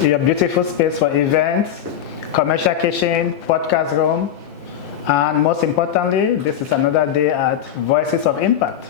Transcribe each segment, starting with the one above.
Your beautiful space for events, commercial kitchen, podcast room, and most importantly, this is another day at Voices of Impact.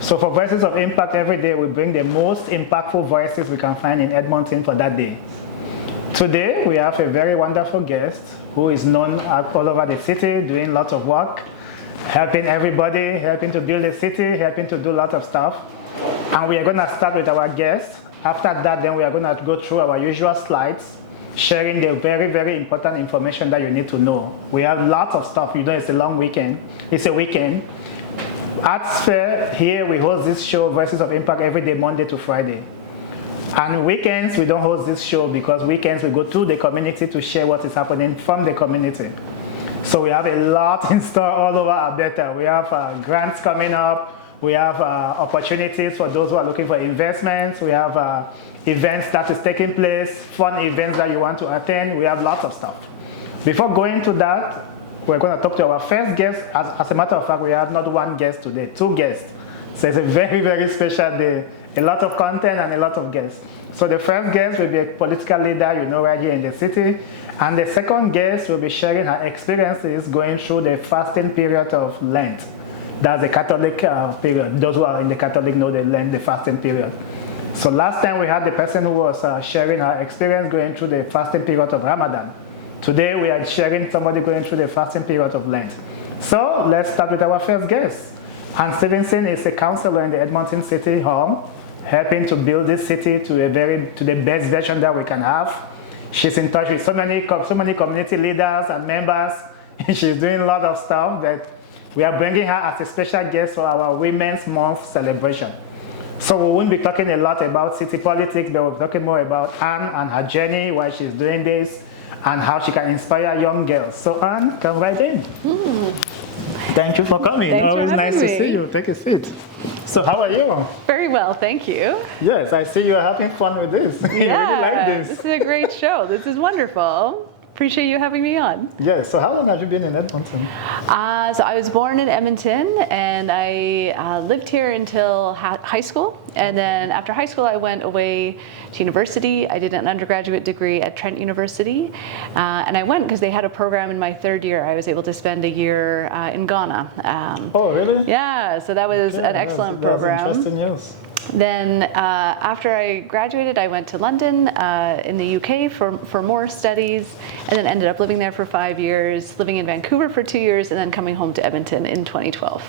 So for Voices of Impact, every day we bring the most impactful voices we can find in Edmonton for that day. Today, we have a very wonderful guest who is known all over the city, doing lots of work, helping everybody, helping to build the city, helping to do lots of stuff. And we are going to start with our guest. After that, then we are going to go through our usual slides, sharing the very, very important information that you need to know. We have lots of stuff. You know, it's a long weekend. It's a weekend. ArtSphere, here we host this show, Voices of Impact, every day, Monday to Friday. And weekends, we don't host this show because weekends we go to the community to share what is happening from the community. So we have a lot in store all over Alberta. We have grants coming up. We have opportunities for those who are looking for investments. We have events that is taking place, fun events that you want to attend. We have lots of stuff. Before going to that, we're going to talk to our first guest. As a matter of fact, we have not one guest today, two guests. So it's a very, very special day. A lot of content and a lot of guests. So the first guest will be a political leader, you know, right here in the city. And the second guest will be sharing her experiences going through the fasting period of Lent. That's the Catholic period. Those who are in the Catholic know the Lent, the fasting period. So last time we had the person who was sharing her experience going through the fasting period of Ramadan. Today we are sharing somebody going through the fasting period of Lent. So let's start with our first guest. And Stevenson is a councilor in the Edmonton City Hall, helping to build this city to the best version that we can have. She's in touch with so many community leaders and members. She's doing a lot of stuff that we are bringing her as a special guest for our Women's Month celebration. So we won't be talking a lot about city politics, but we'll be talking more about Anne and her journey, why she's doing this, and how she can inspire young girls. So Anne, come right in. Thank you for coming. Thanks Always for nice having to me. see you. Take a seat. So how are you? Very well, thank you. Yes, I see you're having fun with this. You really like this. This is a great show. This is wonderful. Appreciate you having me on. Yes, so how long have you been in Edmonton? So I was born in Edmonton, and I lived here until high school. And then after high school, I went away to university. I did an undergraduate degree at Trent University. And I went because they had a program in my third year. I was able to spend a year in Ghana. Oh, really? Yeah, so that was an excellent program. That's interesting news. Then after I graduated, I went to London in the UK for more studies, and then ended up living there for 5 years, living in Vancouver for 2 years, and then coming home to Edmonton in 2012.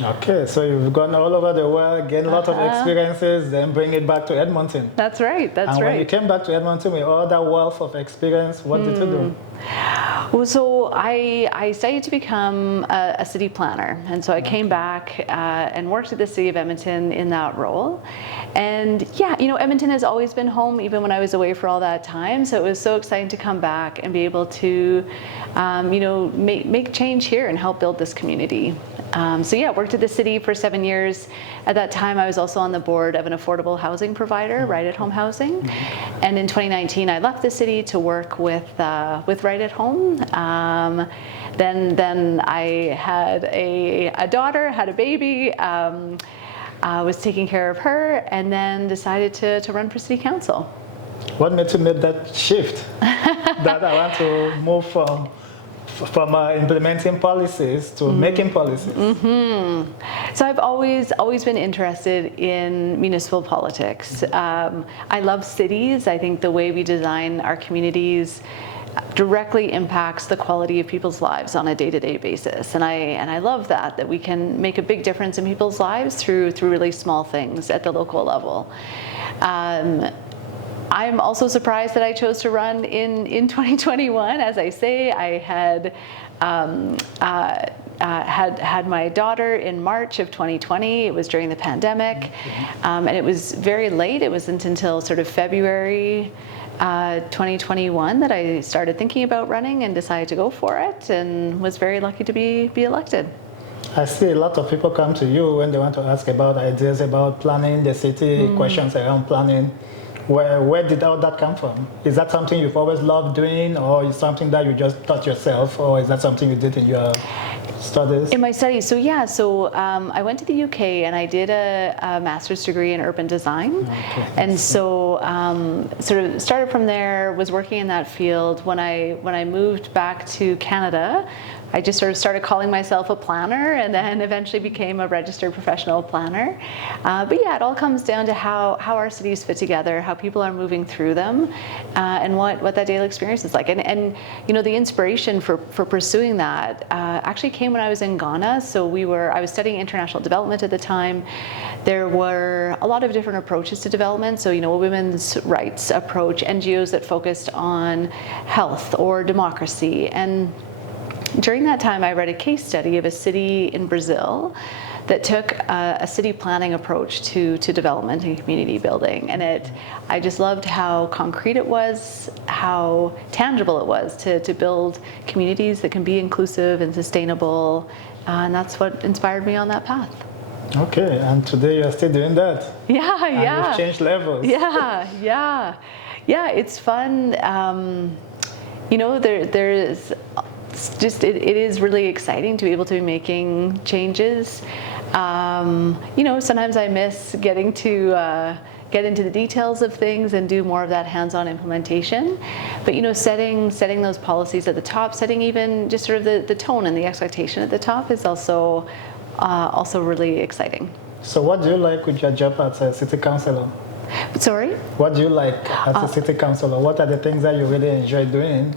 Okay, so you've gone all over the world, gained a lot of experiences, then bring it back to Edmonton. That's right, that's and right. when you came back to Edmonton with all that wealth of experience, what did you do? Well, so I studied to become a city planner, and so I came back and worked at the City of Edmonton in that role. And yeah, you know, Edmonton has always been home, even when I was away for all that time. So it was so exciting to come back and be able to, you know, make change here and help build this community. So yeah, worked at the city for 7 years. At that time, I was also on the board of an affordable housing provider, Right at Home Housing. And in 2019, I left the city to work with Right at Home. Then I had a daughter, had a baby, was taking care of her, and then decided to run for city council. What made you make that shift? That I want to move from implementing policies to making policies. So I've always been interested in municipal politics. I love cities. I think the way we design our communities directly impacts the quality of people's lives on a day-to-day basis, and I love that we can make a big difference in people's lives through really small things at the local level. I'm also surprised that I chose to run in 2021. As I say, I had my daughter in March of 2020. It was during the pandemic, and it was very late. It wasn't until sort of February 2021 that I started thinking about running and decided to go for it, and was very lucky to be elected. I see a lot of people come to you when they want to ask about ideas about planning the city, questions around planning. Where did all that come from? Is that something you've always loved doing, or is something that you just taught yourself, or is that something you did in your studies? In my studies, I went to the UK and I did a master's degree in urban design. Okay. And so sort of started from there, was working in that field. When I moved back to Canada, I just sort of started calling myself a planner, and then eventually became a registered professional planner. But yeah, it all comes down to how our cities fit together, how people are moving through them, and what that daily experience is like. And you know, the inspiration for pursuing that actually came when I was in Ghana. So I was studying international development at the time. There were a lot of different approaches to development. So, you know, a women's rights approach, NGOs that focused on health or democracy. And during that time, I read a case study of a city in Brazil that took a city planning approach to development and community building. And I just loved how concrete it was, how tangible it was to build communities that can be inclusive and sustainable. And that's what inspired me on that path. Okay, and today you're still doing that? Yeah, and yeah. You've changed levels. Yeah, it's fun. You know, there's just it is really exciting to be able to be making changes. You know, sometimes I miss getting to get into the details of things and do more of that hands-on implementation. But you know, setting those policies at the top, setting even just sort of the tone and the expectation at the top is also really exciting. So what do you like with your job as a city councilor? Sorry? What do you like as a city councilor? What are the things that you really enjoy doing?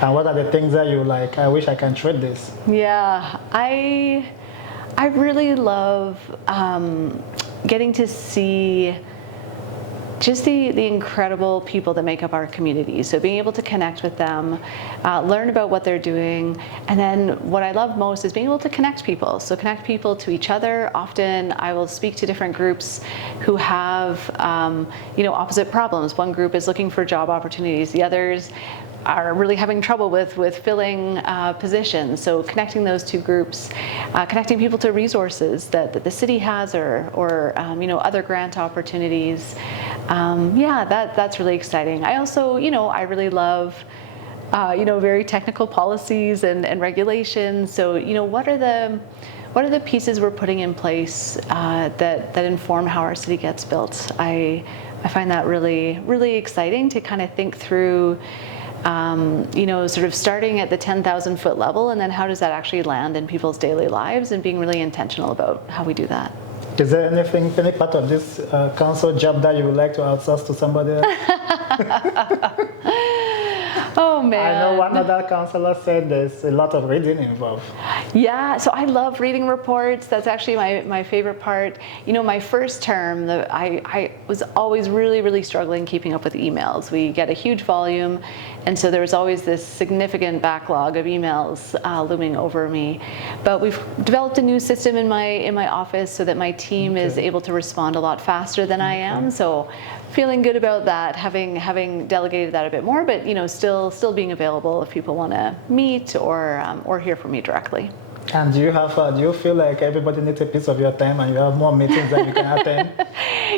And what are the things that you like, I wish I can trade this? Yeah, I really love getting to see just the incredible people that make up our community. So being able to connect with them, learn about what they're doing, and then what I love most is being able to connect people. So connect people to each other. Often I will speak to different groups who have you know, opposite problems. One group is looking for job opportunities. The others are really having trouble with filling positions. So connecting those two groups, connecting people to resources that the city has or you know, other grant opportunities. Yeah, that's really exciting. I also, you know, I really love you know, very technical policies and regulations. So, you know, what are the pieces we're putting in place that inform how our city gets built? I find that really, really exciting to kind of think through you know, sort of starting at the 10,000 foot level, and then how does that actually land in people's daily lives, and being really intentional about how we do that. Is there any part of this council job that you would like to outsource to somebody else? Oh man. I know one other councillor said there's a lot of reading involved. Yeah, so I love reading reports. That's actually my favorite part. You know, my first term, I was always really, really struggling keeping up with emails. We get a huge volume, and so there was always this significant backlog of emails looming over me. But we've developed a new system in my office so that my team is able to respond a lot faster than I am. So feeling good about that, having delegated that a bit more, but you know, still being available if people want to meet or hear from me directly. And do you feel like everybody needs a piece of your time and you have more meetings that you can attend?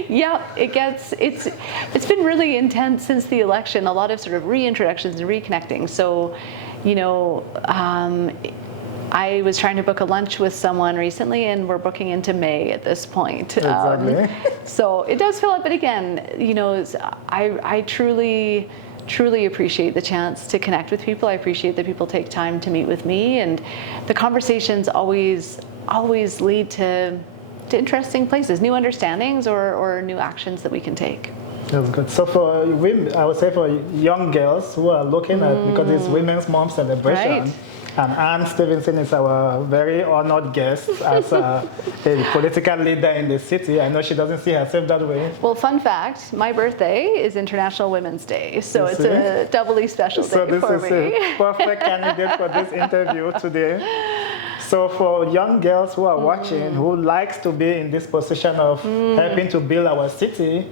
Yeah, it's been really intense since the election. A lot of sort of reintroductions and reconnecting. So, you know, I was trying to book a lunch with someone recently, and we're booking into May at this point. Exactly. So it does fill up, but again, you know, I truly appreciate the chance to connect with people. I appreciate that people take time to meet with me, and the conversations always lead to interesting places, new understandings or new actions that we can take. That's good. So for women, I would say for young girls who are looking at, because it's Women's Month celebration, Right. And Anne Stevenson is our very honored guest as a political leader in the city. I know she doesn't see herself that way. Well, fun fact, my birthday is International Women's Day, so it's a doubly special day for me. So this is a perfect candidate for this interview today. So for young girls who are watching, who likes to be in this position of helping to build our city,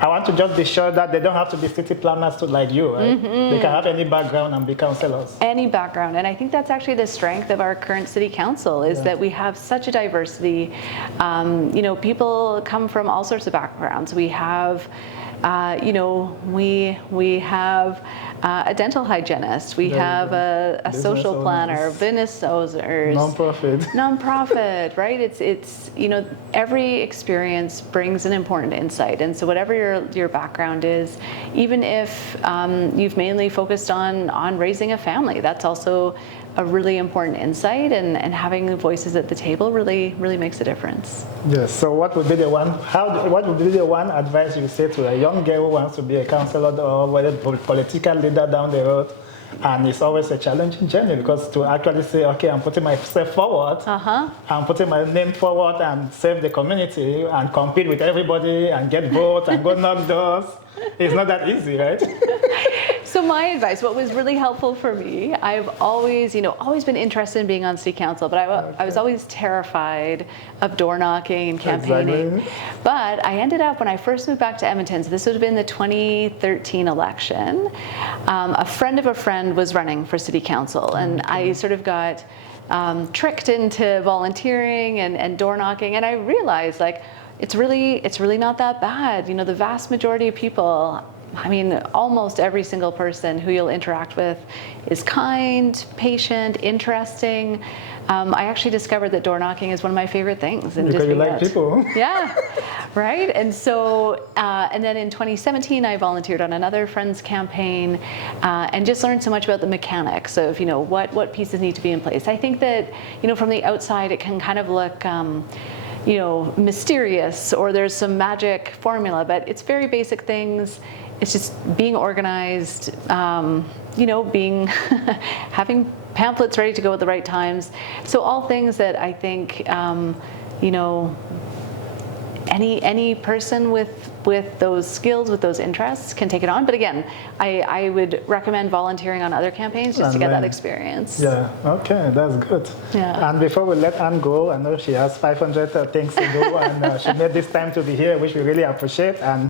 I want to just be sure that they don't have to be city planners like you, right? They can have any background and be councillors. Any background, and I think that's actually the strength of our current city council is that we have such a diversity. You know, people come from all sorts of backgrounds. We have You know, we have a dental hygienist, we have a social planner, business owners, nonprofit, right? It's you know, every experience brings an important insight, and so whatever your background is, even if you've mainly focused on raising a family, that's also a really important insight, and having voices at the table really makes a difference. Yes. So what would be the one advice you say to a young girl who wants to be a councillor or whether political leader down the road? And it's always a challenging journey, because to actually say, okay, I'm putting myself forward, I'm putting my name forward and serve the community and compete with everybody and get votes and go knock doors. It's not that easy, right? So my advice, what was really helpful for me, I've always been interested in being on city council, but I was always terrified of door knocking and campaigning. Exactly. But I ended up, when I first moved back to Edmonton, so this would have been the 2013 election, a friend of a friend was running for city council, and I sort of got tricked into volunteering and door knocking, and I realized, like, it's really not that bad. You know, the vast majority of people, I mean, almost every single person who you'll interact with is kind, patient, interesting. I actually discovered that door knocking is one of my favorite things. Because you like people. Yeah, right? And so, and then in 2017, I volunteered on another friend's campaign and just learned so much about the mechanics of, you know, what pieces need to be in place. I think that, you know, from the outside, it can kind of look, you know, mysterious, or there's some magic formula, but it's very basic things. It's just being organized, you know, having pamphlets ready to go at the right times. So all things that I think, you know, any person with those skills, with those interests, can take it on. But again, I would recommend volunteering on other campaigns just to get that experience. Yeah, okay, that's good. Yeah. And before we let Anne go, I know she has 500 things to do, and she made this time to be here, which we really appreciate. And